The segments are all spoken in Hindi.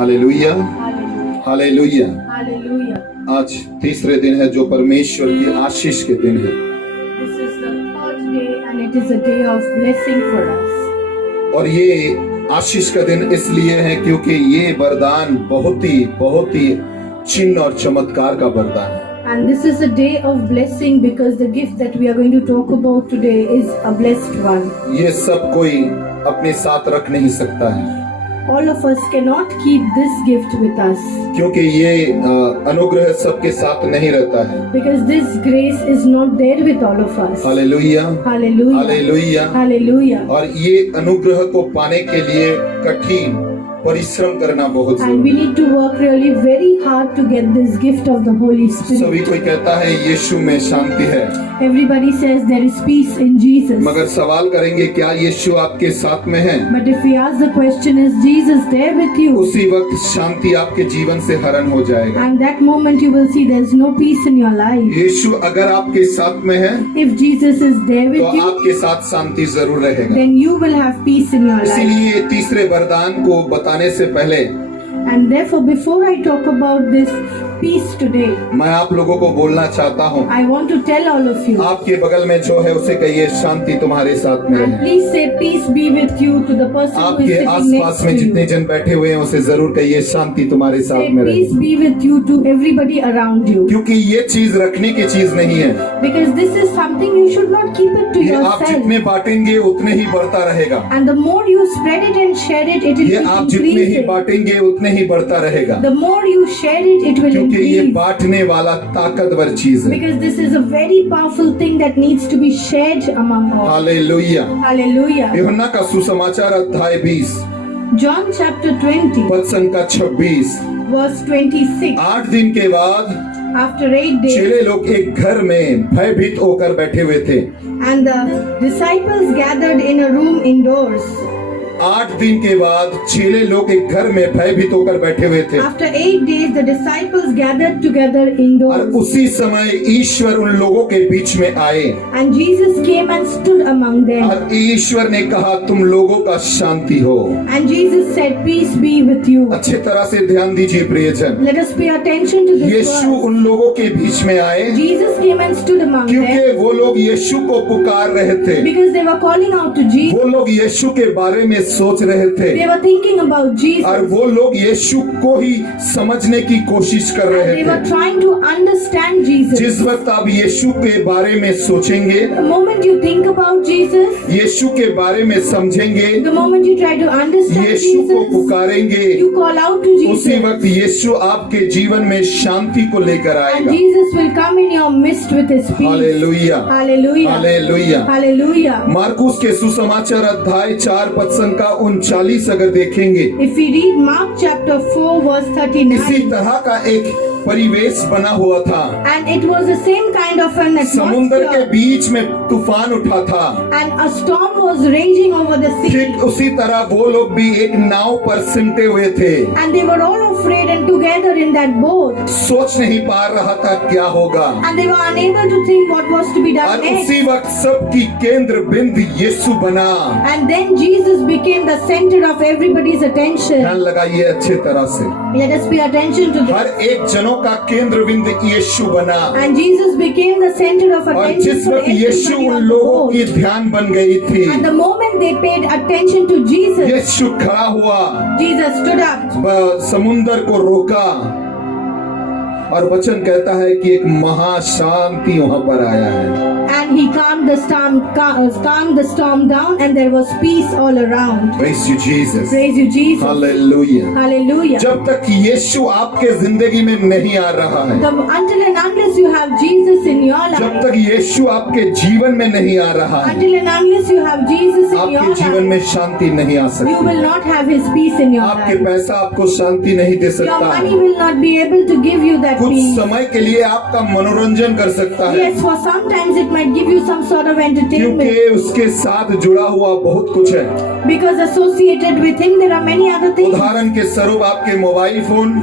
Hallelujah, hallelujah. Hallelujah. आज तीसरे दिन है जो परमेश्वर की आशीष के दिन है, This is the third day and it is a day of blessing for us. और ये आशीष का दिन इसलिए है क्योंकि ये वरदान बहुत ही चिन्ह और चमत्कार का वरदान है। And this is a day of blessing because the gift that we are going to talk about today is a blessed one. ये सब कोई अपने साथ रख नहीं सकता है, All of us cannot keep this gift with us क्योंकि ये अनुग्रह सबके साथ नहीं रहता है। because this grace is not there with all of us. Hallelujah, Hallelujah. Hallelujah. Hallelujah. और ये अनुग्रह को पाने के लिए कठिन परिश्रम करना बहुत And we जरूरी है। need to work really very hard to get this gift of the Holy सभी Spirit. कोई कहता है यीशु में शांति है, Everybody says there is peace in Jesus. मगर सवाल करेंगे क्या यीशु आपके साथ में है? But if we ask the question, is Jesus there with you? उसी वक्त शांति आपके जीवन से हरण हो जाएगा। And that moment you will see there's no peace in your life. यीशु अगर आपके साथ में है If Jesus is there तो with you, आपके साथ शांति जरूर रहेगा। then you will have peace in your life. इसीलिए तीसरे वरदान को बताने से पहले And therefore, before I talk about this peace today, मैं आप लोगों को बोलना चाहता हूँ, I want to tell all of you. आपके बगल में जो है उसे कहिए शांति तुम्हारे साथ में And रहे। please say peace be with you to the person who is आपके sitting आसपास next में to जितने you. जन बैठे हुए हैं उसे जरूर कहिए शांति तुम्हारे साथ Say में रहे, peace be with you to everybody around you. क्योंकि ये चीज रखने की चीज नहीं है। Because this is something you should not keep it to ये आप yourself. जितने बांटेंगे उतने ही बढ़ता रहेगा। And the more you spread it and share it, it will ये keep आप जितने ही increasing. बांटेंगे उतने ही बढ़ता रहेगा, The more you share it, it will क्योंकि ये increase. बांटने वाला ताकतवर चीज है। Because this is a very powerful thing that needs to be shared among all. Hallelujah. Hallelujah. यूहन्ना का सुसमाचार अध्याय 20 John chapter 20, पद संख्या 26। verse 26. 8 दिन के बाद After 8 days, चेले लोग एक घर में भयभीत होकर बैठे हुए थे। and the disciples gathered in a room indoors. 8 दिन के बाद चेले लोग एक घर में भयभीत होकर बैठे हुए थे, After 8 days, the disciples gathered together और indoors. उसी समय ईश्वर उन लोगों के बीच में आए And Jesus came and stood among them. और ईश्वर ने कहा तुम लोगों का शांति हो। And Jesus said, peace be with you. अच्छे तरह से ध्यान दीजिए प्रियजन, Let us pay attention to this Yeshu verse. उन लोगों के बीच में आए Jesus came and stood among them क्योंकि वो लोग यीशु को पुकार रहे थे, because they were calling out to Jesus. वो लोग यीशु के बारे में सोच रहे थे, They were thinking about Jesus. और वो लोग यीशु को ही समझने की कोशिश कर रहे They were थे। trying to understand Jesus. जिस वक्त आप यीशु के बारे में सोचेंगे, The moment you think about Jesus, यीशु के बारे में समझेंगे, the moment you try to understand यीशु को Jesus, पुकारेंगे, you call out to उसी Jesus. वक्त यीशु आपके जीवन में शांति को लेकर And आएगा। Jesus will come in your midst with His peace. Hallelujah, Hallelujah. Hallelujah. Hallelujah. Marcus के सुसमाचार अध्याय 4 पद संख्या 39 अगर देखेंगे, If we read Mark chapter 4 verse इसी 39, तरह का एक परिवेश बना हुआ था। and it was the same kind of an समुद्र के atmosphere, बीच में तूफान उठा था, and a storm was raging over the sea, ठीक उसी तरह वो लोग भी एक नाव पर सिमटे हुए थे। and they were all afraid and together in that boat, सोच नहीं पा रहा था क्या होगा, and they were unable to think what was to be और done next. उसी वक्त सबकी केंद्र बिंदु यीशु बना। And then Jesus became the center of everybody's attention. ध्यान लगाइए अच्छे तरह से, Let us pay attention to her this. एक जनों का केंद्र बिंदु यीशु बना, And Jesus became the center of और attention जिस for वक्त यीशु everybody उन on the लोगों की boat. ध्यान बन गई थी, And the moment they paid attention to Jesus, यीशु खड़ा हुआ, Jesus stood up समुंदर को रोका, और वचन कहता है कि एक महाशांति वहां पर आया है। and he calmed the storm down, and there was peace all around. Praise you Jesus, Praise you, Jesus. Hallelujah। Hallelujah. जब तक यीशु आपके जिंदगी में नहीं आ रहा है, Until and unless you have Jesus in your जब life, तक यीशु आपके जीवन में नहीं आ रहा है, until and unless you have Jesus in आपके your जीवन life, में शांति नहीं आ you सकती। will not have His peace in your आपके life. पैसा आपको शांति नहीं दे Your सकता money है, will not be able to give you that कुछ peace. समय के लिए आपका मनोरंजन कर सकता है, Yes, for sometimes it might give you some sort of entertainment, क्योंकि उसके साथ जुड़ा हुआ बहुत कुछ है। because associated with Him there are many other things. उदाहरण के स्वरूप आपके mobile phone,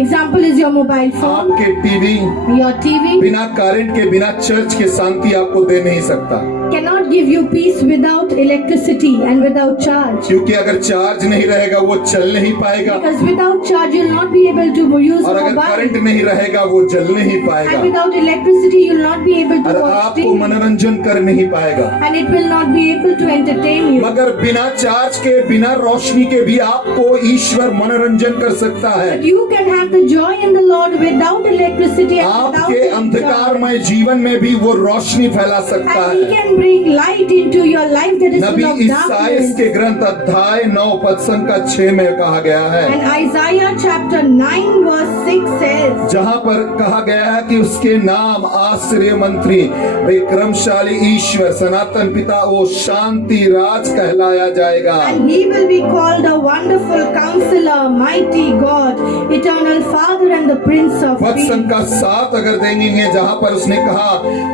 Example is your mobile phone, आपके टीवी your TV बिना करंट के, बिना चर्च के शांति आपको दे नहीं सकता। cannot give you peace without electricity and without charge. क्योंकि अगर चार्ज नहीं रहेगा वो चल नहीं पाएगा, Because without charge you'll not be able to use और अगर mobile. करंट नहीं रहेगा वो जल नहीं पाएगा, And without electricity you'll not be able और to watch आपको TV. मनोरंजन कर नहीं पाएगा। And it will not be able to entertain you. मगर बिना चार्ज के, बिना रोशनी के भी आपको ईश्वर मनोरंजन कर सकता है। But you can have the joy in the Lord without electricity and without आपके any charge. अंधकारमय जीवन में भी वो रोशनी फैला सकता And He है। can bring light into your life that is Nabi full of ईसाइयाह darkness. के ग्रंथ अध्याय 9 पद संख्या 6 में कहा गया है, And Isaiah chapter 9 verse 6 says, जहां पर कहा गया है कि उसके नाम आश्चर्य मंत्री, विक्रमशाली ईश्वर, सनातन पिता, वो शांति राज कहलाया जाएगा। and He will be called a wonderful counselor, mighty God, eternal Father and the Prince of पद Peace. संख्या 7 अगर देंगे, जहां पर उसने कहा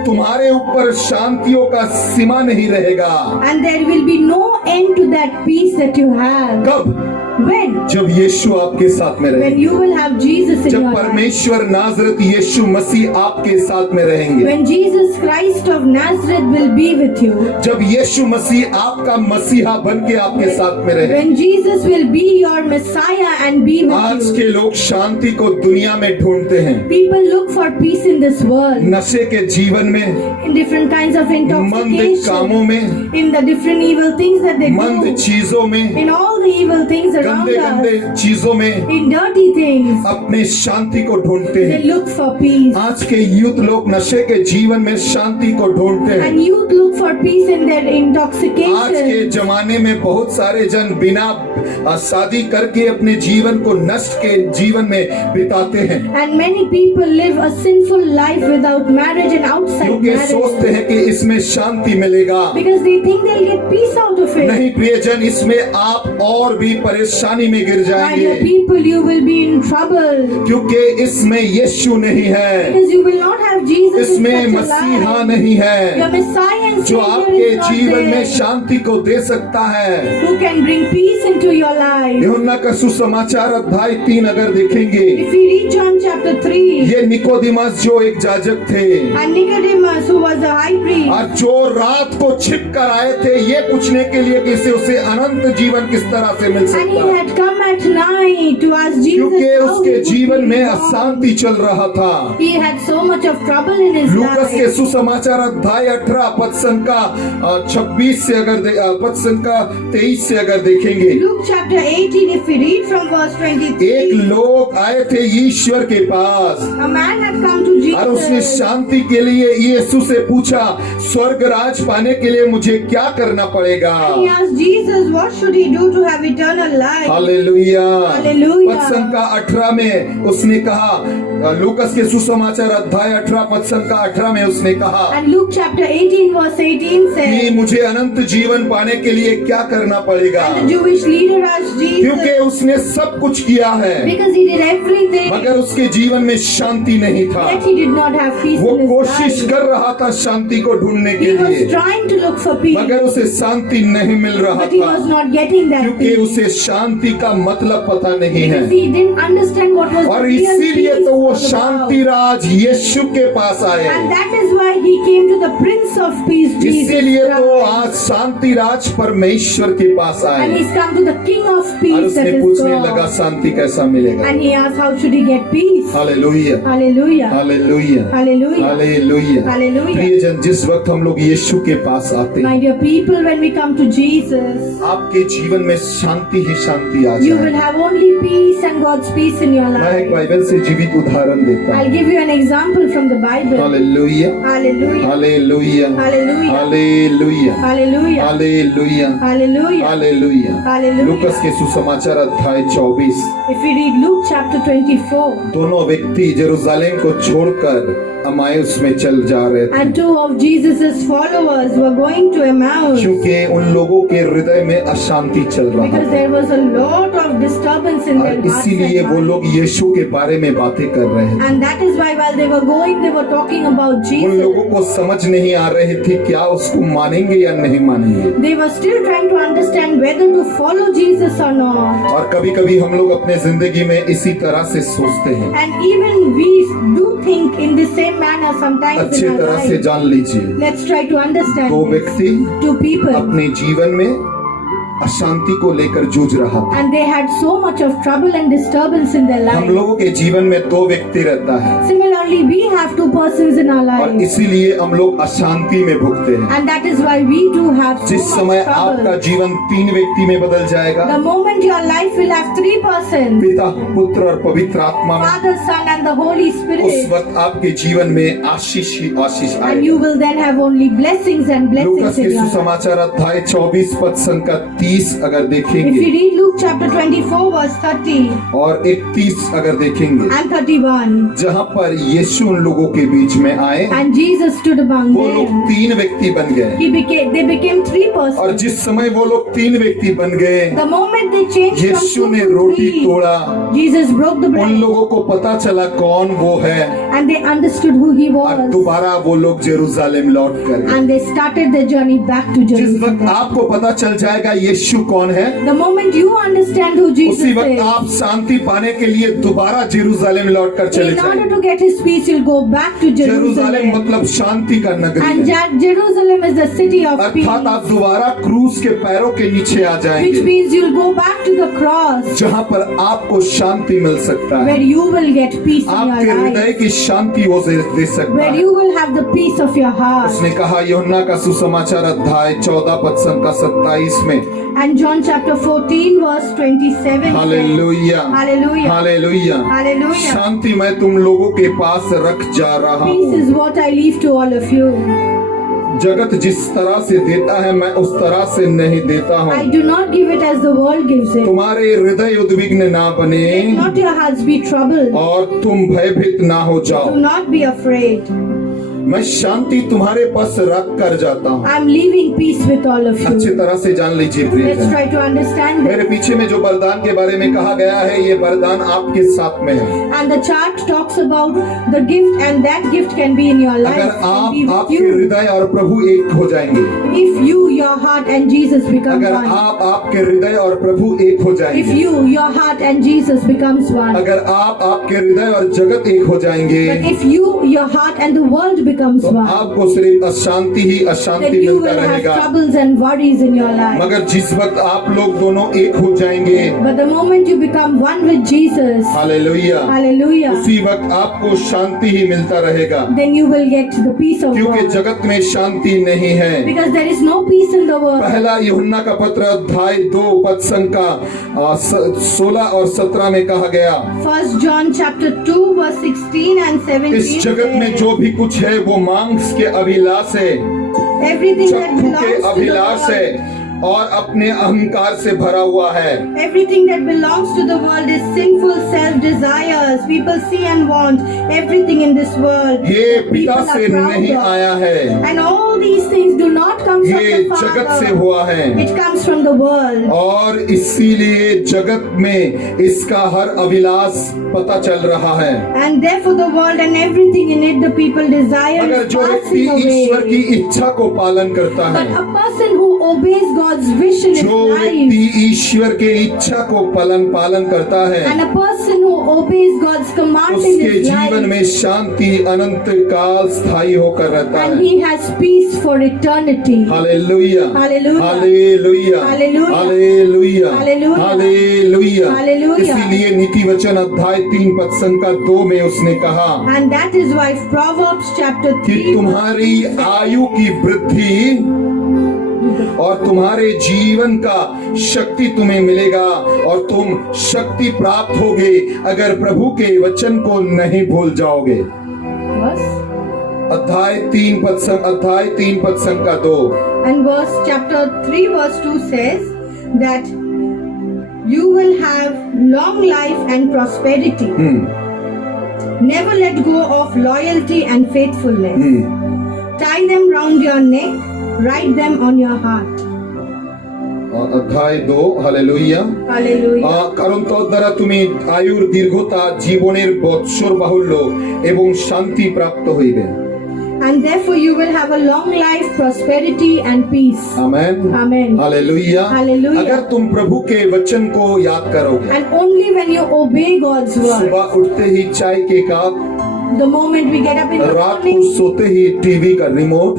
तुम्हारे ऊपर शांतियों का सीमा नहीं रहेगा। And there will be no end to that peace that you have. कब? When? जब यीशु आपके साथ में When रहेंगे, you will have Jesus in जब your life. परमेश्वर नाजरत यीशु मसीह आपके साथ में रहेंगे, When Jesus Christ of Nazareth will be with you. जब यीशु मसीह आपका मसीहा बन के आपके साथ में रहे। When Jesus will be your Messiah and be आज with के you. लोग शांति को दुनिया में ढूंढते हैं, People look for peace in this world. नशे के जीवन में, In different kinds of मंद कामों intoxication. में, In the different evil things that they मंद do. चीजों में, In all the evil things around गंदे गंदे us. चीजों में In dirty things. अपने शांति को ढूंढते They हैं। look for peace. आज के यूथ लोग नशे के जीवन में शांति को ढूंढते हैं। And youth look for peace in their आज के intoxication. जमाने में बहुत सारे जन बिना शादी करके अपने जीवन को नष्ट के जीवन में बिताते हैं, And many people live a sinful life without marriage and outside क्योंकि marriage. सोचते हैं कि इसमें शांति मिलेगा। Because they think they'll get peace out of it. नहीं प्रियजन, इसमें आप और भी परेशानी में गिर My dear जाएंगे, people, you will be in trouble. क्योंकि इसमें यीशु नहीं है, Because you will not have Jesus in इसमें such a मसीहा life. नहीं Your है Messiah and जो Savior आपके is not जीवन में there. शांति को दे सकता है। Who can bring peace into your life? यूहन्ना का सुसमाचार अध्याय 3 अगर देखेंगे, If we read John chapter 3, ये निकोदिमस जो एक जाजक थे and Nicodemus, who was a high priest, और जो रात को छिप कर आए थे ये पूछने के लिए कि इसे उसे अनंत जीवन किस तरह से मिल and he सकता है, had come at night to ask Jesus क्योंकि how उसके he could जीवन be में born. अशांति चल रहा था। He had so much of trouble in his लूकस के life. सुसमाचार अध्याय 18 पद संख्या 26 से अगर पद संख्या 23 से अगर देखेंगे, Luke chapter 18, if we read from verse एक 23, लोग आए थे ईश्वर के पास a man had come to और उसने Jesus शांति के लिए यीशु से पूछा, स्वर्ग राज पाने के लिए मुझे क्या करना पड़ेगा? and he asked Jesus, what should he do to have eternal life? Hallelujah. Hallelujah. पद संख्या 18 में उसने कहा, लूकस के सुसमाचार अध्याय 18 पद संख्या 18 में उसने कहा And Luke chapter 18 verse 18 कि says, मुझे अनंत जीवन पाने के लिए क्या करना पड़ेगा? and the Jewish leader asked क्योंकि Jesus, उसने सब कुछ किया है because he did everything, मगर उसके जीवन में शांति नहीं था। yet he did not have peace वो in his कोशिश life. कर रहा था शांति को ढूंढने के He was लिए, trying to look for peace, मगर उसे शांति नहीं मिल रहा but he था, was not getting that क्योंकि peace. उसे शांति का मतलब पता नहीं है। Because he didn't understand what was the और real इसीलिए peace तो वो was about. शांति राज यीशु के पास आए। And that is why he came to the Prince of Peace, Jesus इसीलिए तो Christ. आज शांति राज परमेश्वर के पास And आए he's come to the King of और Peace, that उसने is पूछने लगा God. शांति कैसा मिलेगा। And he asked, how should he get peace? Hallelujah, Hallelujah. Hallelujah, Hallelujah. Hallelujah. Hallelujah. प्रियजन, जिस वक्त हम लोग यीशु के पास आते My हैं, dear people, when we come to Jesus, आपके जीवन में शांति ही शांति आ you will जाए। have only peace and God's peace in your मैं एक life. बाइबल से जीवित उदाहरण देता I'll हूँ। give you an example from the Bible. Hallelujah, Hallelujah. Hallelujah, Hallelujah. Hallelujah, Hallelujah. Hallelujah, Hallelujah. Hallelujah. Hallelujah. लूकस के सुसमाचार अध्याय 24, If we read Luke chapter 24, दोनों व्यक्ति जेरूशलेम को छोड़कर अमायुस में चल जा रहे थे, and two of Jesus' followers were going to Emmaus क्योंकि उन लोगों के हृदय में अशांति चल रहा because था। there was a a lot of disturbance in और their hearts इसीलिए and वो minds. लोग यीशु के बारे में बातें कर रहे हैं। And that is why while they were going, they were talking about उन Jesus. लोगों को समझ नहीं आ रही थी क्या उसको मानेंगे या नहीं मानेंगे। They were still trying to understand whether to follow Jesus or not. और कभी कभी हम लोग अपने जिंदगी में इसी तरह से सोचते हैं। And even we do think in the same manner sometimes अच्छे in our तरह से life. जान लीजिए, Let's try to understand दो this. व्यक्ति Two people, अपने जीवन में अशांति को लेकर जूझ रहा था। and they had so much of trouble and disturbance in their हम life. लोगों के जीवन में दो व्यक्ति रहता है Similarly, we have two persons in our और lives, इसीलिए हम लोग अशांति में भुगते हैं। and that is why we do have so जिस समय much आपका trouble. जीवन तीन व्यक्ति में बदल जाएगा, The moment your life will have three persons, पिता, पुत्र और पवित्र आत्मा में, Father, Son, and the Holy उस Spirit, वक्त आपके जीवन में आशीष ही आशीष and आएगा। you will then have only blessings and Lucas blessings के in your life. सुसमाचार अध्याय 24 पद संख्या 30 अगर If you देखेंगे read Luke chapter 24 verse 30 और 31 अगर देखेंगे, and 31, जहाँ पर यीशु उन लोगों के बीच में आए, and Jesus stood among वो लोग them, तीन व्यक्ति बन गए। they became three persons. और जिस समय वो लोग तीन व्यक्ति बन गए, The moment they changed from Yeshu two ने to रोटी three, तोड़ा, Jesus broke the उन bread, लोगों को पता चला कौन वो है, and they understood who he और was, दोबारा वो लोग जेरूसलम लौट कर गए। and they started their journey back to जिस वक्त Jerusalem. आपको पता चल जाएगा यीशु कौन है, The moment you understand who Jesus उसी वक्त is, आप शांति पाने के लिए दोबारा जेरूसलम लौट कर चले in order जाएंगे। to get his peace, you'll go back to Jerusalem Jerusalem. मतलब शांति का नगरी And है, Jerusalem is the city of peace, अर्थात आप दोबारा क्रूस के पैरों के नीचे आ which जाएंगे, means you'll go back to the cross, जहाँ पर आपको शांति मिल सकता where है, you will get peace in आपके your हृदय life, की शांति वो दे सकता where है। you will have the peace of your heart. उसने कहा यूहन्ना का सुसमाचार अध्याय 14 पद संख्या 27 में, And John chapter 14 verse 27 says, hallelujah, Hallelujah, hallelujah, Hallelujah. शांति मैं तुम लोगों के पास रख जा रहा Peace हूँ। is what I leave to all of you. जगत जिस तरह से देता है मैं उस तरह से नहीं देता I हूँ। do not give it as the world gives it. तुम्हारे हृदय उद्विग्न ना बने Let not your hearts be troubled. और तुम भयभीत ना हो Do जाओ। not be afraid. मैं शांति तुम्हारे पास रख कर जाता हूँ। I am leaving peace with all of अच्छी you. तरह से जान लीजिए प्रिय Let's जन। try to understand मेरे this. पीछे में जो वरदान के बारे में कहा गया है, ये वरदान आपके साथ में है। And the chart talks about the gift, and that gift can be in your life, अगर can be with आपके you. हृदय और प्रभु एक हो जाएंगे, If you, your heart and Jesus become अगर one. आपके हृदय और प्रभु एक हो If जाएंगे, you, your heart and Jesus becomes one. अगर आपके हृदय और जगत एक हो जाएंगे, But if you, your heart and the world becomes तो one, आपको सिर्फ अशांति ही अशांति then you मिलता will have रहेगा। troubles and worries in your life. मगर जिस वक्त आप लोग दोनों एक हो जाएंगे, But the moment you become one with Jesus, hallelujah, hallelujah, उसी वक्त आपको शांति ही मिलता रहेगा, then you will get the peace of क्योंकि God. जगत में शांति नहीं है। Because there is no peace in the world. पहला यूहन्ना का पत्र अध्याय 2 पद संख्या 16 और 17 में कहा गया, First John chapter 2 verse 16 and 17 इस जगत में says, जो भी कुछ है वो मांस के अभिलाष है, everything that चक्षु के belongs to the Abhilash world, है और अपने अहंकार से भरा हुआ है। everything that belongs to the world is sinful self desires. People see and want everything in this world. ये People पिता are से proud नहीं of. आया है, And all these things do not come from ये the जगत से Father. हुआ है, It comes from the world. और इसीलिए जगत में इसका हर अभिलाष पता चल रहा है। And therefore the world and everything in it the people desire अगर is जो व्यक्ति passing ईश्वर की away. इच्छा को पालन करता But है, a person who obeys God's wish in his जो life, व्यक्ति ईश्वर के इच्छा को पालन करता है, and a person who obeys God's command in उसके his जीवन life, में शांति अनंत काल स्थायी होकर रहता and है। he has peace for eternity. Hallelujah, Hallelujah. Hallelujah, Hallelujah. Hallelujah, Hallelujah. Hallelujah. Hallelujah. इसीलिए नीति वचन अध्याय 3 पद संख्या 2 में उसने कहा And that is why Proverbs chapter कि 3 तुम्हारी आयु की वृद्धि और तुम्हारे जीवन का शक्ति तुम्हें मिलेगा और तुम शक्ति प्राप्त होगे अगर प्रभु के वचन को नहीं भूल जाओगे। verse अध्याय 3 पद संख्या 2। and verse chapter 3 verse 2 says that you will have long life and prosperity. Never let go of loyalty and faithfulness. Tie them round your neck, write them on your heart. অধ্যায় 2 হালেলুয়া। Hallelujah. কারণ তদ্বারা তুমি আয়ুর দীর্ঘতা, জীবনের বৎসর বাহুল্য এবং শান্তি প্রাপ্ত হইবে। And therefore you will have a long life, prosperity and peace. Amen Amen. Hallelujah. Hallelujah. अगर तुम प्रभु के वचन को याद करोगे, And only when you obey God's word, सुबह उठते ही चाय के cup, the moment we get up in the रात को morning, सोते ही टीवी का remote,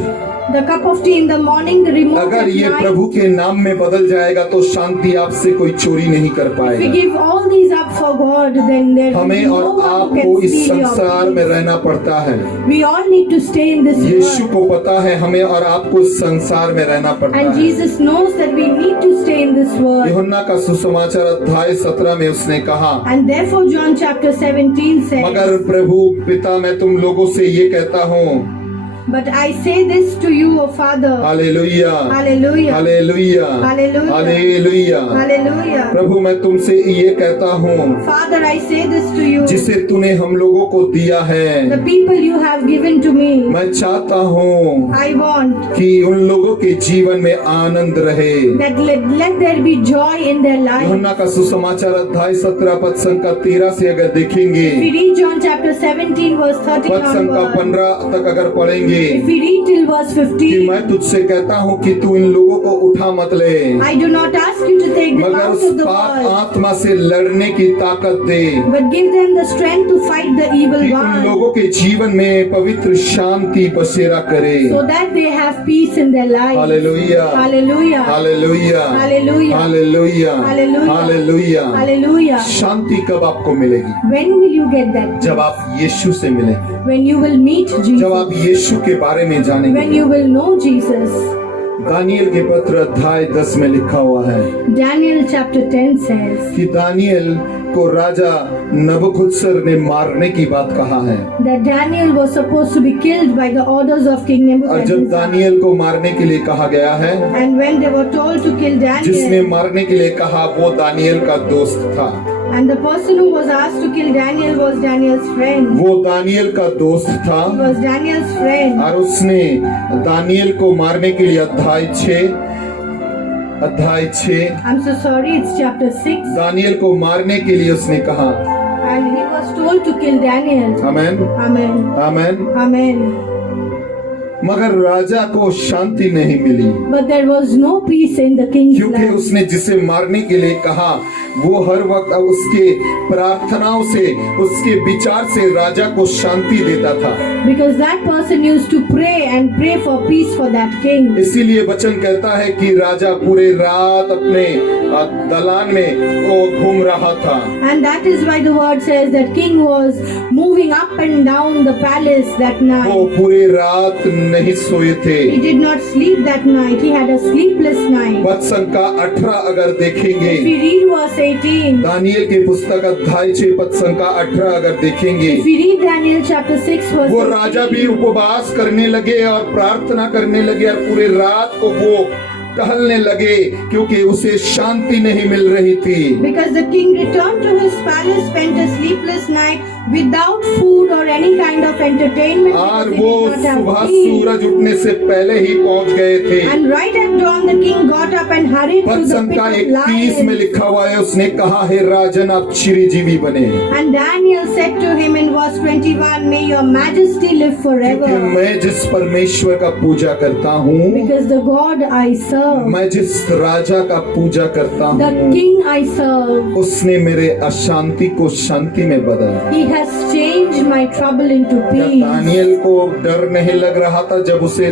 the cup of tea in the morning, the remote अगर at ये night, प्रभु के नाम में बदल जाएगा तो शांति आपसे कोई चोरी नहीं कर if we पाएगा। give all these up for God, then there will be हमें no और one who आपको can इस steal your संसार में peace. रहना पड़ता है। We all need to stay in this Yeshu world. को पता है हमें और आपको इस संसार में रहना पड़ता And है। Jesus knows that we need to stay in this world. यूहन्ना का सुसमाचार अध्याय 17 में उसने कहा, And therefore John chapter 17 says, मगर प्रभु पिता मैं तुम लोगों से ये कहता हूँ, but I say this to you, O Father. Hallelujah Hallelujah. Hallelujah Hallelujah. Hallelujah. Hallelujah. प्रभु मैं तुमसे ये कहता हूँ, Father, I say this to you. जिसे तूने हम लोगों को दिया The है, people you have given to me, मैं चाहता हूँ I want कि उन लोगों के जीवन में आनंद रहे। that let there be joy in their life. यूहन्ना का सुसमाचार अध्याय 17 पद संख्या 13 से अगर देखेंगे, If we read John chapter 17 verse 13 पद संख्या onward, 15 तक अगर पढ़ेंगे, if we read till verse कि 15, मैं तुझसे कहता हूँ कि तू इन लोगों को उठा मत ले, I do not ask you to take them मगर out उस of the पाप world, आत्मा से लड़ने की ताकत दे but give them the strength to fight the evil कि उन one, लोगों के जीवन में पवित्र शांति बसेरा करे। so that they have peace in their life. Hallelujah Hallelujah. Hallelujah Hallelujah. Hallelujah Hallelujah. Hallelujah. Hallelujah. शांति कब आपको मिलेगी? When will you get that? जब आप यीशु से मिलेंगे, When you will meet जब Jesus. आप यीशु के बारे में When जानेंगे। you will know Jesus. दानियल के पत्र अध्याय 10 में लिखा हुआ है Daniel chapter 10 says कि दानियल को राजा नबूखदनेस्सर ने मारने की बात कहा है, that Daniel was supposed to be killed by the orders of King और जब Nebuchadnezzar. दानियल को मारने के लिए कहा गया है, And when they were told to kill जिसने Daniel, मारने के लिए कहा वो दानियल का दोस्त था, and the person who was asked to kill Daniel was Daniel's friend. वो दानियल का दोस्त था, He was Daniel's friend. और उसने दानियल को मारने के लिए अध्याय 6 I'm so sorry, it's chapter 6. Daniel को मारने के लिए उसने कहा। And he was told to kill Daniel. Amen Amen. Amen. Amen. मगर राजा को शांति नहीं मिली, But there was no peace in the king's क्योंकि life. उसने जिसे मारने के लिए कहा वो हर वक्त उसके प्रार्थनाओं से, उसके विचार से राजा को शांति देता था। Because that person used to pray and pray for peace for that king. इसीलिए वचन कहता है कि राजा पूरे रात अपने दलान में वो घूम रहा था। And that is why the word says that king was moving up and down the palace that वो night. पूरे रात नहीं सोए थे। He did not sleep that night. He had a sleepless night. पद संख्या 18 अगर देखेंगे, If we read verse 18, Daniel के पुस्तक अध्याय 6 पद संख्या 18 अगर देखेंगे, if we read Daniel chapter 6 verse वो राजा भी 18, उपवास करने लगे और प्रार्थना करने लगे और पूरे रात को वो टहलने लगे, क्योंकि उसे शांति नहीं मिल रही थी। because the king returned to his palace, spent a sleepless night without food or any kind of entertainment. और because he वो did not have सुबह peace. सूरज उठने से पहले ही पहुंच गए थे। And right at dawn, the king got up and hurried पद to the pit संख्या of 21 में lions. लिखा हुआ है, उसने कहा हे राजन आप चिरंजीवी बने, And Daniel said to him in verse 21, may your majesty live क्योंकि forever. मैं जिस परमेश्वर का पूजा करता हूँ, Because the God I serve, मैं जिस राजा का पूजा करता the हूँ, king I serve, उसने मेरे अशांति को शांति में बदल। he has changed my trouble into क्या peace. दानियल को डर नहीं लग रहा था जब उसे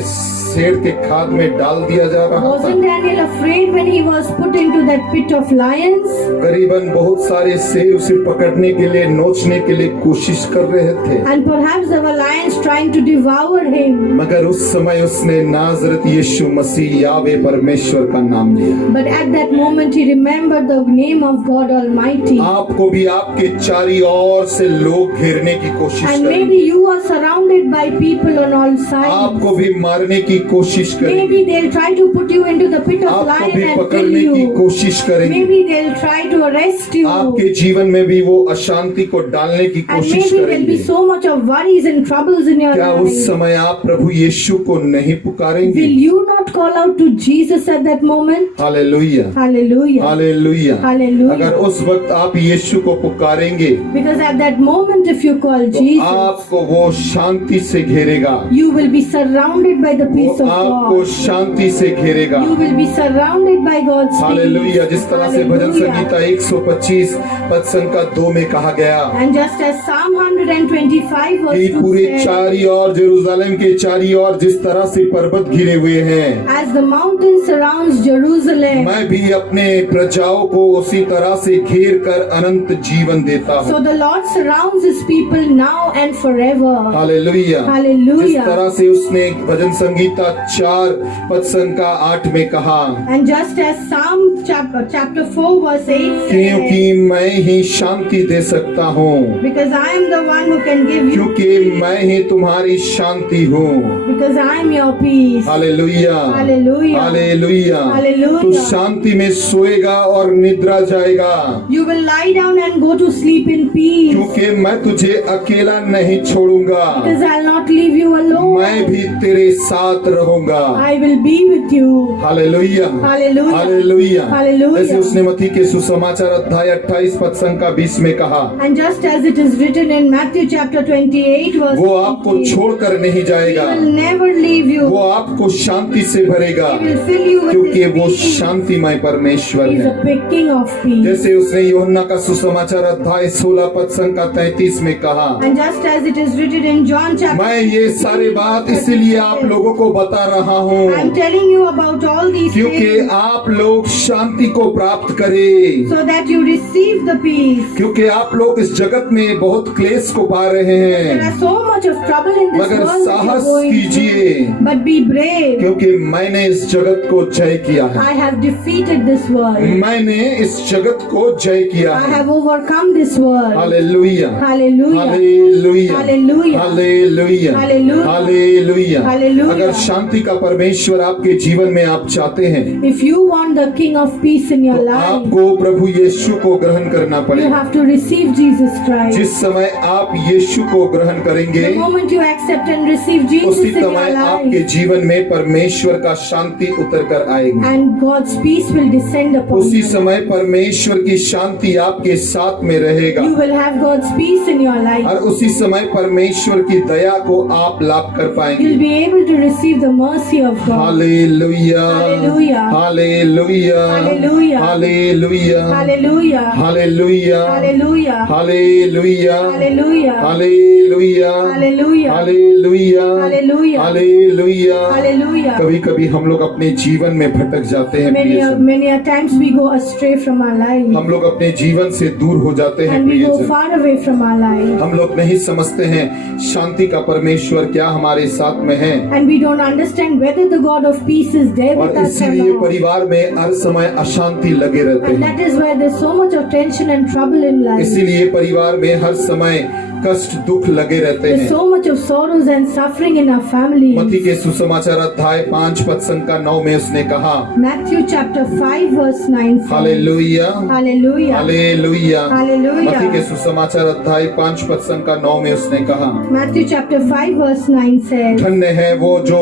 शेर के खाद में डाल दिया जा रहा था? Wasn't Daniel afraid when he was put into that pit of lions? करीबन बहुत सारे शेर उसे पकड़ने के लिए, नोचने के लिए कोशिश कर रहे थे, And perhaps there were lions trying to devour him. मगर उस समय उसने नाजरत यीशु मसीह यावे परमेश्वर का नाम लिया। But at that moment he remembered the name of God Almighty. आपको भी आपके चारी ओर से लोग घेरने की कोशिश And करेंगे, maybe you are surrounded by people on all sides. आपको भी मारने की कोशिश करेंगे, Maybe they'll try to put you into the pit of आपको lion भी and kill पकड़ने की you. कोशिश करेंगे, maybe they'll try to arrest you, आपके जीवन में भी वो अशांति को डालने की and कोशिश maybe there'll करेंगे, be so much of worries and troubles in your क्या उस life. समय आप प्रभु यीशु को नहीं पुकारेंगे? Will you not call out to Jesus at that moment? Hallelujah, Hallelujah. Hallelujah. Hallelujah. अगर उस वक्त आप यीशु को पुकारेंगे, Because at that moment, if you call तो Jesus, आपको वो शांति से घेरेगा, you will be surrounded by the वो peace of आपको God. शांति से घेरेगा। You will be surrounded by God's peace. Hallelujah. जिस तरह से भजन Hallelujah. संगीता 125 पद संख्या 2 में कहा गया And just as Psalm 125 verse कि 2 पूरे says, चारी ओर जेरूशलेम के चारी ओर जिस तरह से पर्वत घिरे हुए हैं, as the mountain surrounds Jerusalem, मैं भी अपने प्रजाओं को उसी तरह से घेर कर अनंत जीवन देता so हूँ। the Lord surrounds His people now and forever. Hallelujah. Hallelujah. जिस तरह से उसने भजन संगीता 4 पद संख्या 8 में कहा, And just as Psalm chapter 4 verse 8 क्योंकि says, मैं ही शांति दे सकता हूँ, because I am the one who can give you, क्योंकि मैं ही तुम्हारी शांति हूँ। because I am your peace. Hallelujah, Hallelujah. Hallelujah. Hallelujah. तू शांति में सोएगा और निद्रा जाएगा, You will lie down and go to sleep in peace, क्योंकि मैं तुझे अकेला नहीं छोड़ूंगा, because I'll not leave you alone. मैं भी तेरे साथ रहूंगा। I will be with you. Hallelujah, Hallelujah. Hallelujah. Hallelujah. जैसे उसने मत्ती के सुसमाचार अध्याय 28 पद संख्या 20 में कहा, And just as it is written in Matthew chapter 28 verse वो आपको 20, छोड़कर नहीं He जाएगा, will never leave you. वो आपको शांति से भरेगा, He will fill you with क्योंकि His वो peace. शांतिमय परमेश्वर He is है। a big king of peace. जैसे उसने यूहन्ना का सुसमाचार अध्याय 16 पद संख्या 33 में कहा, And just as it is written in John chapter, मैं ये सारे बात इसीलिए आप लोगों को बता रहा हूँ, I'm telling you about all these क्योंकि things आप लोग शांति को प्राप्त करें, so that you receive the peace. क्योंकि आप लोग इस जगत में बहुत क्लेश को पा रहे There हैं, are so much of trouble in this मगर world that you're साहस going कीजिए, through. But be brave. क्योंकि मैंने इस जगत को जय किया है। I have defeated this world. मैंने इस जगत को जय किया I है। have overcome this world. Hallelujah, Hallelujah. Hallelujah, Hallelujah. Hallelujah, Hallelujah. Hallelujah. Hallelujah. अगर शांति का परमेश्वर आपके जीवन में आप चाहते हैं, If you want the King of Peace in your तो life, आपको प्रभु यीशु को ग्रहण करना you पड़ेगा। have to receive Jesus Christ. जिस समय आप यीशु को ग्रहण करेंगे, The moment you accept and receive Jesus उसी in your समय आपके life, जीवन में परमेश्वर का शांति उतर कर आएगी। and God's peace will descend upon उसी you. समय परमेश्वर की शांति आपके साथ में रहेगा, You will have God's peace in your life. और उसी समय परमेश्वर की दया को आप लाभ कर पाएंगे। You'll be able to receive the mercy of God. Hallelujah, Hallelujah. Hallelujah, Hallelujah. Hallelujah, Hallelujah. Hallelujah, Hallelujah. Hallelujah, Hallelujah. Hallelujah, Hallelujah. Hallelujah, Hallelujah. Hallelujah. Hallelujah. कभी कभी हम लोग अपने जीवन में भटक जाते हैं, Many प्रियजन। many a times we go astray from our life, हम लोग अपने जीवन से दूर हो जाते हैं, and we go प्रियजन। far away from our life, हम लोग नहीं समझते हैं शांति का परमेश्वर क्या हमारे साथ में है, and we don't understand whether the God of peace is there with और us or इसीलिए not. परिवार में हर समय अशांति लगे रहते And हैं। that is why there's so much of tension and trouble in life. इसीलिए परिवार में हर समय कष्ट दुख लगे रहते There's हैं। so much of sorrows and suffering in our families. मत्ती के सुसमाचार अध्याय 5 पद संख्या 9 में उसने कहा, Matthew chapter 5 verse 9 says, hallelujah, Hallelujah. Hallelujah. Hallelujah. मत्ती के सुसमाचार अध्याय 5 पद संख्या 9 में उसने कहा, Matthew chapter 5 verse 9 says, धन्य है वो जो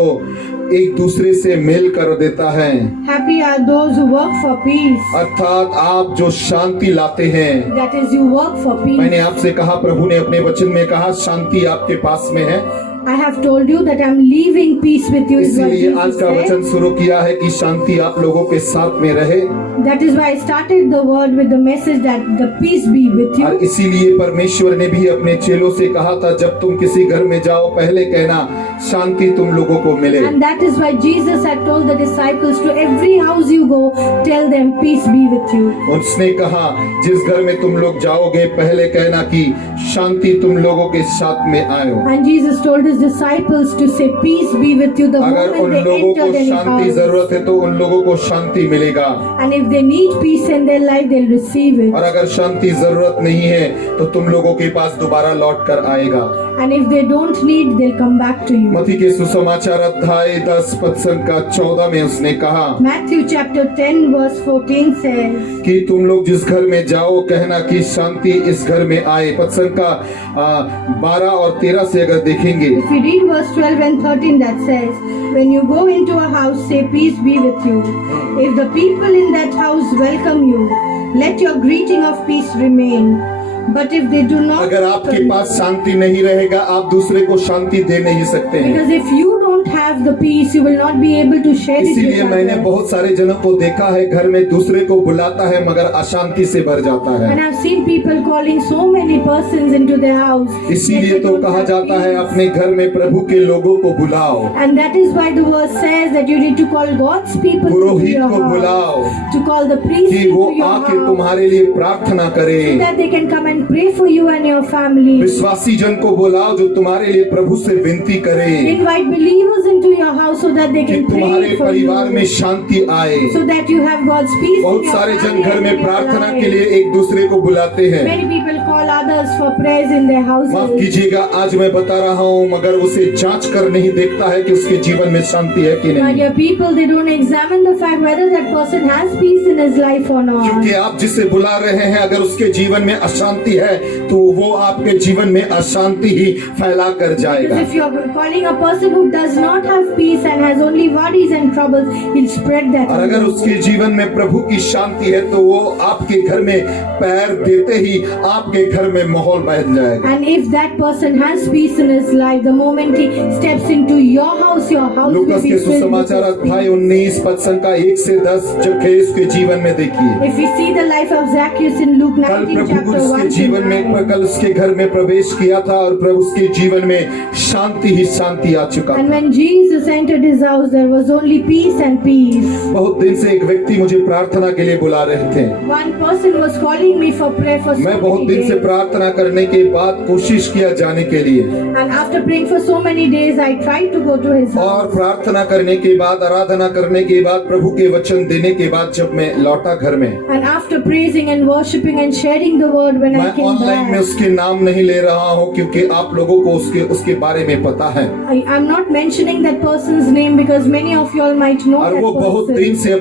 एक दूसरे से मेल कर देता है, Happy are those who work for peace. अर्थात आप जो शांति लाते हैं। That is, you work for peace. मैंने आपसे कहा, प्रभु ने अपने वचन में कहा, शांति आपके पास में है। I have told you that I'm leaving peace with you. Is what इसीलिए आज Jesus का वचन said. शुरू किया है कि शांति आप लोगों के साथ में रहे, That is why I started the word with the message that the peace be with और you. इसीलिए परमेश्वर ने भी अपने चेलों से कहा था, जब तुम किसी घर में जाओ पहले कहना शांति तुम लोगों को मिले। And that is why Jesus had told the disciples, to every house you go, tell them peace be with you. उसने कहा, जिस घर में तुम लोग जाओगे पहले कहना कि शांति तुम लोगों के साथ में आयो। And Jesus told his his disciples to say, "Peace be with you," the अगर उन moment they लोगों को entered any शांति house. जरूरत है तो उन लोगों को शांति मिलेगा, And if they need peace in their life, they'll receive it. और अगर शांति जरूरत नहीं है तो तुम लोगों के पास दोबारा लौट कर आएगा। And if they don't need, they'll come back to you. मत्ती के सुसमाचार अध्याय 10 पद का 14 में उसने कहा Matthew chapter 10 verse 14 says, कि तुम लोग जिस घर में जाओ कहना कि शांति इस घर में आए। पद का 12 और 13 से अगर देखेंगे, if you read verse 12 and 13, that says, "When you go into a house, say, peace be with you. If the people in that house welcome you, let your greeting of peace remain. But if they do not, अगर आपके पास शांति नहीं रहेगा आप दूसरे को शांति दे नहीं सकते हैं। because if you don't have the peace, you will not be able to share it इसीलिए with मैंने others." बहुत सारे जनों को देखा है घर में दूसरे को बुलाता है मगर अशांति से भर जाता And है। I've seen people calling so many persons into their house. इसीलिए yet they तो don't कहा have जाता है peace. अपने घर में प्रभु के लोगों को बुलाओ, And that is why the verse says that you need to call God's people into Purohit your को house, बुलाओ to call the priest कि वो into your आके house, तुम्हारे लिए प्रार्थना करे। so that they can come and pray for you and your family. विश्वासी जन को बुलाओ जो तुम्हारे लिए प्रभु से विनती करे Invite believers into your house so that they कि can तुम्हारे pray for परिवार में you, शांति आए। so that you have God's peace. बहुत in your सारे जन family घर and में in your प्रार्थना life. के लिए एक दूसरे को बुलाते हैं। Many people call others for prayers in their माफ houses. कीजिएगा आज मैं बता रहा हूँ मगर उसे जांच कर नहीं देखता है कि उसके जीवन में शांति है कि My नहीं, dear people, they don't examine the fact whether that person has peace in his life or not. क्योंकि आप जिसे बुला रहे हैं अगर उसके जीवन में अशांति है तो वो आपके जीवन में अशांति ही फैला कर Because जाएगा। if you're calling a person who does not have peace and has only worries and troubles, he'll spread that. और अगर उसके जीवन में प्रभु की शांति है तो वो आपके घर में पैर देते ही आपके घर में माहौल बदल जाएगा। And if that person has peace in his life, the moment he steps into your house will Lucas be के filled with सुसमाचार his अध्याय peace. 19 पद का 1 से 10 जब खेस के जीवन में देखिए, If we see the life of Zacchaeus in Luke कल 19 प्रभु chapter उसके 1 to जीवन में 9, कल उसके घर में प्रवेश किया था और प्रभु उसके जीवन में शांति ही शांति आ चुका and था। when Jesus entered his house, there was only peace and peace. बहुत दिन से एक व्यक्ति मुझे प्रार्थना के लिए बुला रहे थे। One person was calling me for prayer for so मैं बहुत many दिन से days. प्रार्थना करने के बाद कोशिश किया जाने के लिए And after praying for so many days, I tried to go to his house. और प्रार्थना करने के बाद आराधना करने के बाद प्रभु के वचन देने के बाद जब मैं लौटा घर में, And after praising and worshipping and sharing the word, when I मैं came ऑनलाइन में back, उसके नाम नहीं ले रहा हूँ क्योंकि आप लोगों को उसके बारे में पता है I'm not mentioning that person's name because many of you all might know और that वो बहुत person. दिन से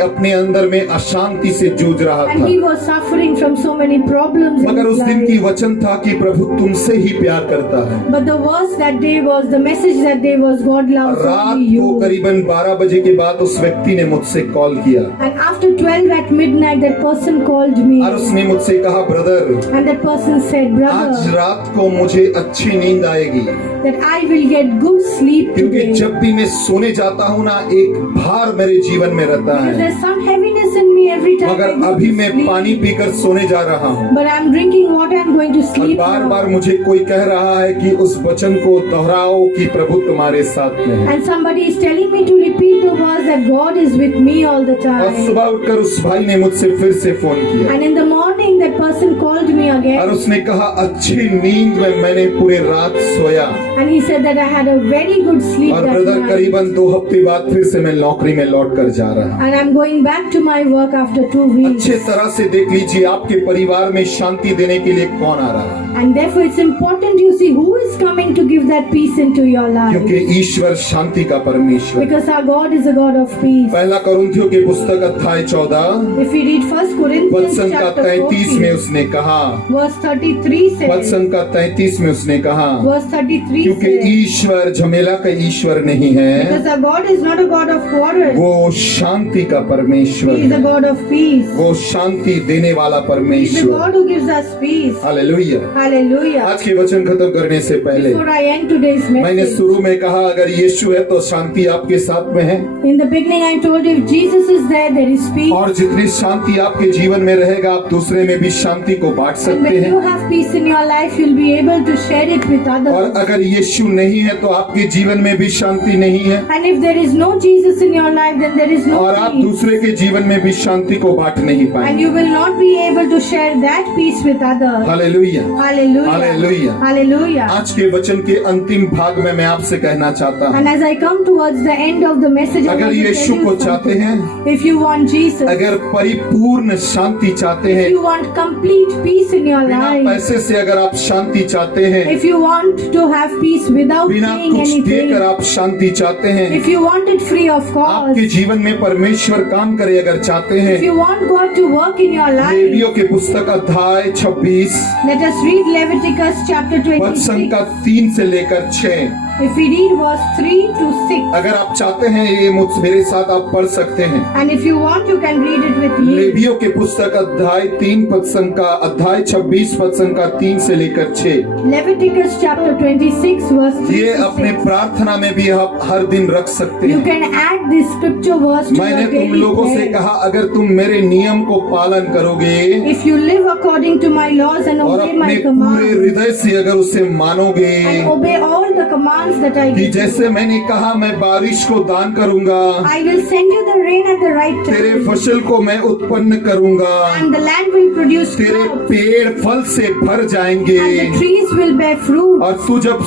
अपने अंदर में अशांति से जूझ रहा And था, he was suffering from so many problems in मगर his उस दिन की life. वचन था कि प्रभु तुमसे ही प्यार करता है। But the verse that day was, the message that day was, God loves रात only को you. करीबन 12 बजे के बाद उस व्यक्ति ने मुझसे कॉल किया And after 12 at midnight, that person called me. और उसने मुझसे कहा brother And that person said, आज brother, रात को मुझे अच्छी नींद आएगी that I will get good sleep क्योंकि today. जब भी मैं सोने जाता हूँ ना एक भार मेरे जीवन में रहता Because है, there's some heaviness in me every time I मगर go अभी to मैं sleep. पानी पीकर सोने जा रहा हूँ But I'm drinking water and going to और sleep बार now. बार मुझे कोई कह रहा है कि उस वचन को दोहराओ कि प्रभु तुम्हारे साथ में है। And somebody is telling me to repeat the verse that God is with me all the और time. सुबह उठकर उस भाई ने मुझसे फिर से फोन किया And in the morning, that person called me और again. उसने कहा अच्छी नींद में मैंने पूरे रात सोया And he said that I had a very good sleep और that ब्रदर night. करीबन 2 हफ्ते बाद फिर से मैं नौकरी में लौट कर जा रहा हूँ। And I'm going back to my work after 2 weeks. अच्छे तरह से देख लीजिए आपके परिवार में शांति देने के लिए कौन आ रहा है, And therefore, it's important you see who is coming to give that peace into your life. क्योंकि ईश्वर शांति का परमेश्वर। Because our God is a God of peace. पहला कुरिन्थियों के पुस्तक अध्याय 14 If we read 1 Corinthians वचन का chapter 33 में 14, उसने कहा, verse 33 says, वचन का 33 में उसने कहा verse 33 क्योंकि says, ईश्वर झमेला का ईश्वर नहीं है, because our God is not a God of quarrel, वो शांति का परमेश्वर He is a है, God of peace. वो शांति देने वाला He is the परमेश्वर। God who gives us peace. Hallelujah. Hallelujah. आज के वचन खत्म करने से पहले Before I end today's मैंने message, शुरू में कहा अगर यीशु है तो शांति आपके साथ में है in the beginning I told you if Jesus is there, there is peace. और जितनी शांति आपके जीवन में रहेगा आप दूसरे दूसरे में भी शांति को बांट And सकते when you हैं। have peace in your life, you'll be able to share it with और others. अगर यीशु नहीं है तो आपके जीवन में भी शांति नहीं है, And if there is no Jesus in your life, then there is no और आप peace. दूसरे के जीवन में भी शांति को बांट नहीं And पाएंगे। you will not be able to share that peace with others. Hallelujah. Hallelujah. Hallelujah. Hallelujah. आज के वचन के अंतिम भाग में मैं आपसे कहना चाहता हूँ, And as I come towards the end of the message, I अगर want to यीशु tell को you चाहते something. हैं, If you want Jesus, अगर परिपूर्ण शांति चाहते हैं, if you want complete peace in your बिना life, पैसे से अगर आप शांति चाहते हैं, if you want to have peace without बिना paying कुछ anything, देकर आप शांति चाहते हैं, if you want it free of आपके cost, जीवन में परमेश्वर काम करे अगर चाहते if हैं, you want God to work in your life, लेवियों के पुस्तक अध्याय 26 let us read Leviticus chapter वचन 26. का 3 से लेकर 6। If we read verse 3 to 6, अगर आप चाहते हैं ये मेरे साथ आप पढ़ सकते हैं। and if you want, you can read it with me. लेवियों के पुस्तक अध्याय 26 वचन का 3 से लेकर 6। Leviticus chapter 26 verse 3 ये to अपने 6. प्रार्थना में भी आप हर दिन रख सकते You हैं। can add this scripture verse to मैंने your तुम daily लोगों से prayer. कहा अगर तुम मेरे नियम को पालन करोगे If you live according to my laws and और obey अपने my पूरे commands हृदय से अगर उसे मानोगे and obey all the commands that I कि give, जैसे मैंने कहा मैं बारिश को दान करूंगा, I will send you the rain at the right तेरे time, फसल को मैं उत्पन्न करूंगा, and the land will produce तेरे crops, पेड़ फल से भर जाएंगे, and the trees will bear fruit. और तू जब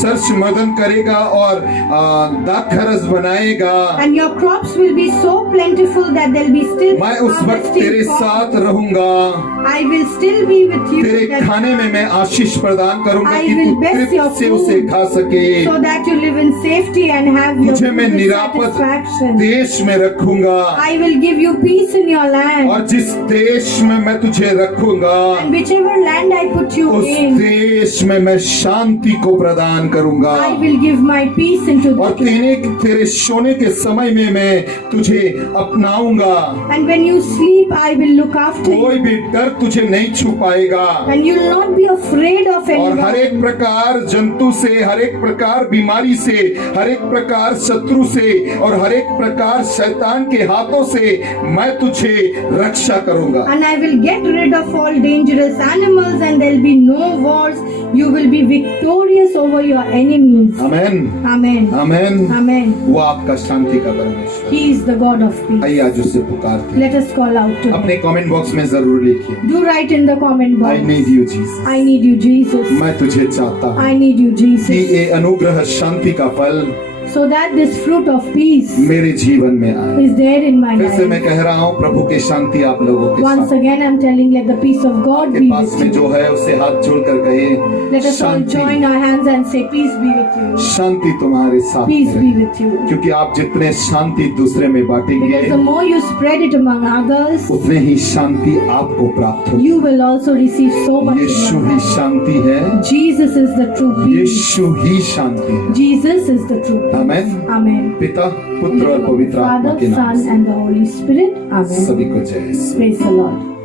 सर्च मदन करेगा और दाखरस बनाएगा, And your crops will be so plentiful that they'll be still मैं उस वक्त तेरे harvesting साथ रहूंगा। I will still be with you तेरे that- खाने में मैं आशीष प्रदान करूंगा I कि will तू bless तृप्ति your से food उसे खा सके। so that you live in safety and have your तुझे मैं food with निरापद satisfaction. देश में रखूंगा, I will give you peace in your land, और जिस देश में मैं तुझे रखूंगा and whichever land I put you उस in, देश में मैं शांति को प्रदान करूंगा। I will give my peace into और the land. तेरे सोने के समय में मैं तुझे अपनाऊंगा, And when you sleep, I will look after कोई you, भी डर तुझे नहीं छुपाएगा, and you will not be afraid of और हर एक anyone. प्रकार जंतु से, हर एक प्रकार बीमारी से, हर एक प्रकार शत्रु से और हर एक प्रकार शैतान के हाथों से मैं तुझे रक्षा करूंगा। And I will get rid of all dangerous animals, and there'll be no wars. You will be victorious over your enemies. Amen, Amen. Amen. Amen. वो आपका शांति का परमेश्वर। He is the God of peace. आइए आज उससे पुकारते हैं। Let us call out to Him. अपने कमेंट बॉक्स में जरूर लिखिए, Do write in the comment I box. Need you Jesus, I need you, Jesus. मैं तुझे चाहता हूँ I need you, कि Jesus. ये अनुग्रह शांति का फल So that this fruit of peace मेरे जीवन में आए। is there in my फिर से मैं life. कह रहा हूँ, प्रभु की शांति आप लोगों के Once साथ। again, I'm telling, let the peace of God के be पास with में you. जो है उसे हाथ जोड़कर कहे, Let us all join Shanti, our hands and say, peace be with you. शांति तुम्हारे साथ Peace रहे। be with you. क्योंकि आप जितने शांति दूसरे में बांटेंगे Because the more you spread it among others, उतने ही शांति आपको प्राप्त होगी। you will also receive so much in Yeshu your he life. शांति है, Jesus is the true peace. यीशु ही शांति है। Jesus is the true peace. Amen. Amen. पिता, In the पुत्र और name of पवित्र the आत्मा Father, के नाम Son, से and the Holy Spirit. Amen. सभी को जय यीशु। Praise the Lord.